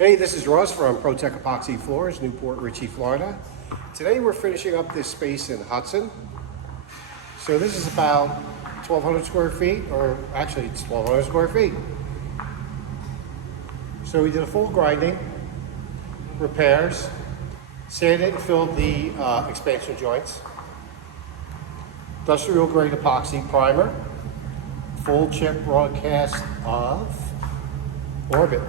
Hey, this is Russ from ProTech Epoxy Floors, Newport Richey, Florida. Today we're finishing up this space in Hudson. So this is about 1,200 square feet, or actually it's 1,200 square feet. So we did a full grinding, repairs, sanded and filled the expansion joints, industrial grade epoxy primer, full chip broadcast of Orbit.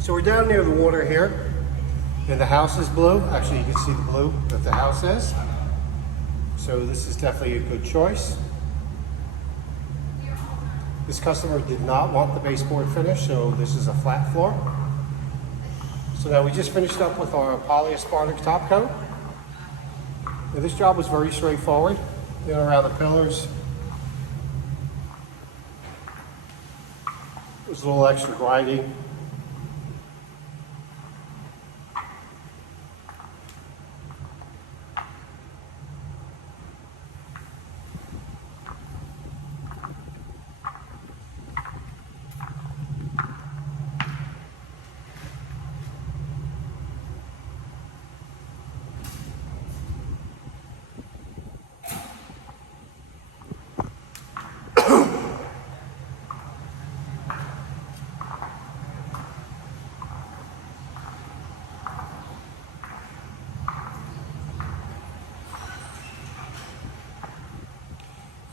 So we're down near the water here, and the house is blue. Actually, you can see the blue that the house is. So this is definitely a good choice. This customer did not want the baseboard finish, so this is a flat floor. So now we just finished up with our polyaspartic top coat. And this job was very straightforward. In and around the pillars. There was a little extra grinding.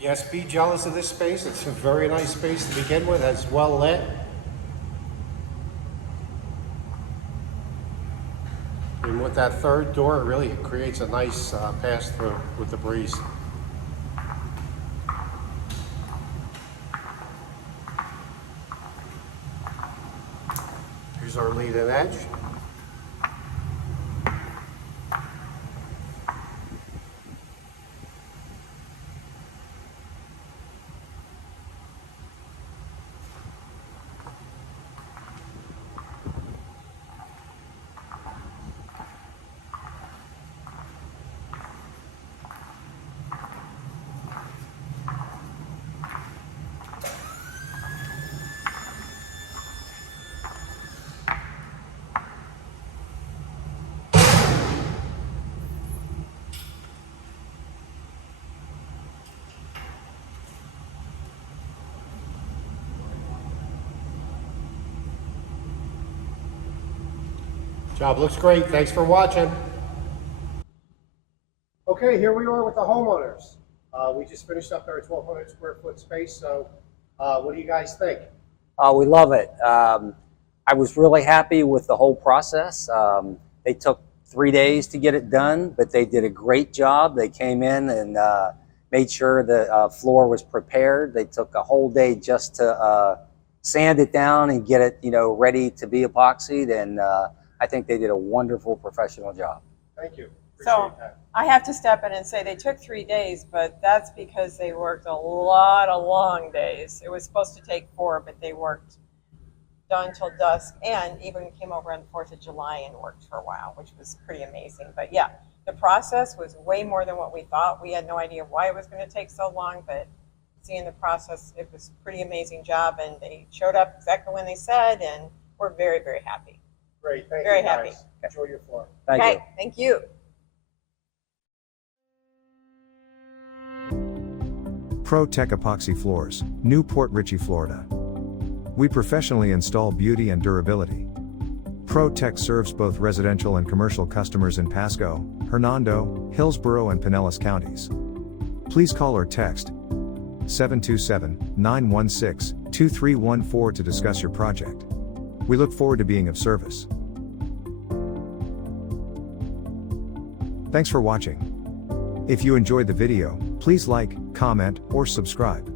Yes, be jealous of this space. It's a very nice space to begin with, it's well lit. And with that third door, it really creates a nice pass through with the breeze. Here's our lead-in edge. Job looks great. Thanks for watching. Okay, here we are with the homeowners. We just finished up our 1,200 square foot space. So what do you guys think? We love it. I was really happy with the whole process. They took 3 days to get it done, but they did a great job. They came in and made sure the floor was prepared. They took a whole day just to sand it down and get it, ready to be epoxied. And I think they did a wonderful professional job. Thank you. So I have to step in and say they took 3 days, but that's because they worked a lot of long days. It was supposed to take 4, but they worked done till dusk and even came over on the 4th of July and worked for a while, which was pretty amazing. But yeah, the process was way more than what we thought. We had no idea why it was going to take so long, but seeing the process, it was a pretty amazing job, and they showed up exactly when they said, and we're very, very happy. Great. Thank Very you, guys. happy. Enjoy your floor. Thank you. Thank you. ProTech Epoxy Floors, Newport Richey, Florida. We professionally install beauty and durability. ProTech serves both residential and commercial customers in Pasco, Hernando, Hillsborough and Pinellas counties. Please call or text 727-916-2314 to discuss your project. We look forward to being of service. Thanks for watching. If you enjoyed the video, please like, comment, or subscribe.